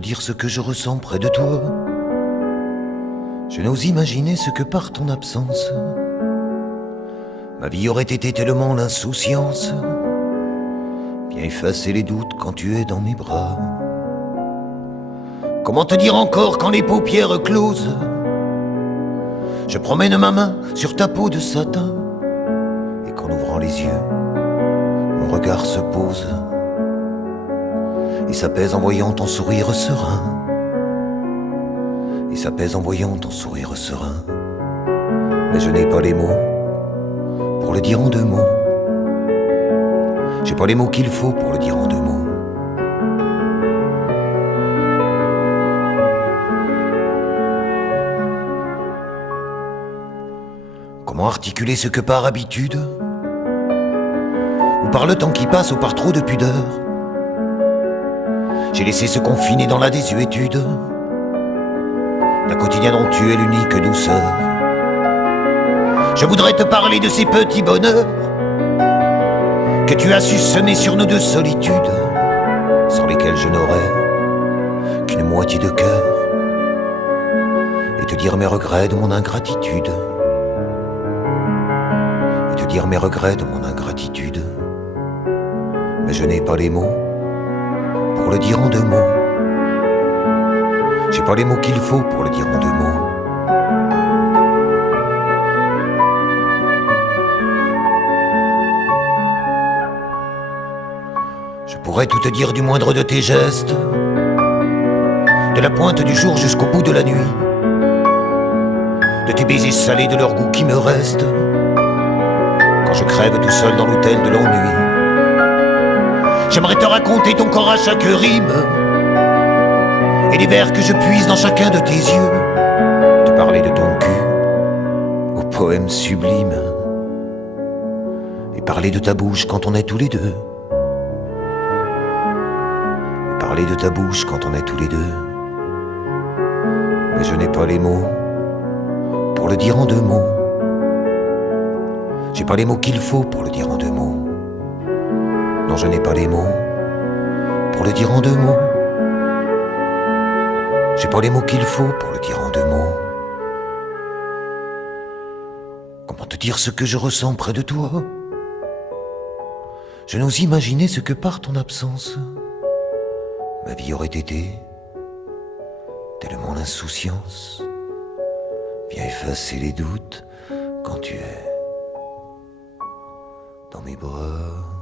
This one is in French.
dire ce que je ressens près de toi. Je n'ose imaginer ce que par ton absence ma vie aurait été tellement l'insouciance. Viens effacer les doutes quand tu es dans mes bras. Comment te dire encore quand les paupières closes je promène ma main sur ta peau de satin, et qu'en ouvrant les yeux mon regard se pose et s'apaise en voyant ton sourire serein. Et s'apaise en voyant ton sourire serein. Mais je n'ai pas les mots pour le dire en deux mots. J'ai pas les mots qu'il faut pour le dire en deux mots. Comment articuler ce que par habitude, ou par le temps qui passe, ou par trop de pudeur, j'ai laissé se confiner dans la désuétude d'un quotidien dont tu es l'unique douceur. Je voudrais te parler de ces petits bonheurs que tu as su semer sur nos deux solitudes, sans lesquelles je n'aurais qu'une moitié de cœur, et te dire mes regrets de mon ingratitude. Et te dire mes regrets de mon ingratitude. Mais je n'ai pas les mots pour le dire en deux mots. J'ai pas les mots qu'il faut pour le dire en deux mots. Je pourrais tout te dire du moindre de tes gestes, de la pointe du jour jusqu'au bout de la nuit, de tes baisers salés, de leur goût qui me reste quand je crève tout seul dans l'hôtel de l'ennui. J'aimerais te raconter ton corps à chaque rime et les vers que je puise dans chacun de tes yeux, te parler de ton cul au poème sublime et parler de ta bouche quand on est tous les deux. Et parler de ta bouche quand on est tous les deux. Mais je n'ai pas les mots pour le dire en deux mots. J'ai pas les mots qu'il faut pour le dire en deux mots. Non, je n'ai pas les mots pour le dire en deux mots. J'ai pas les mots qu'il faut pour le dire en deux mots. Comment te dire ce que je ressens près de toi? Je n'ose imaginer ce que par ton absence ma vie aurait été, tellement l'insouciance vient effacer les doutes quand tu es dans mes bras.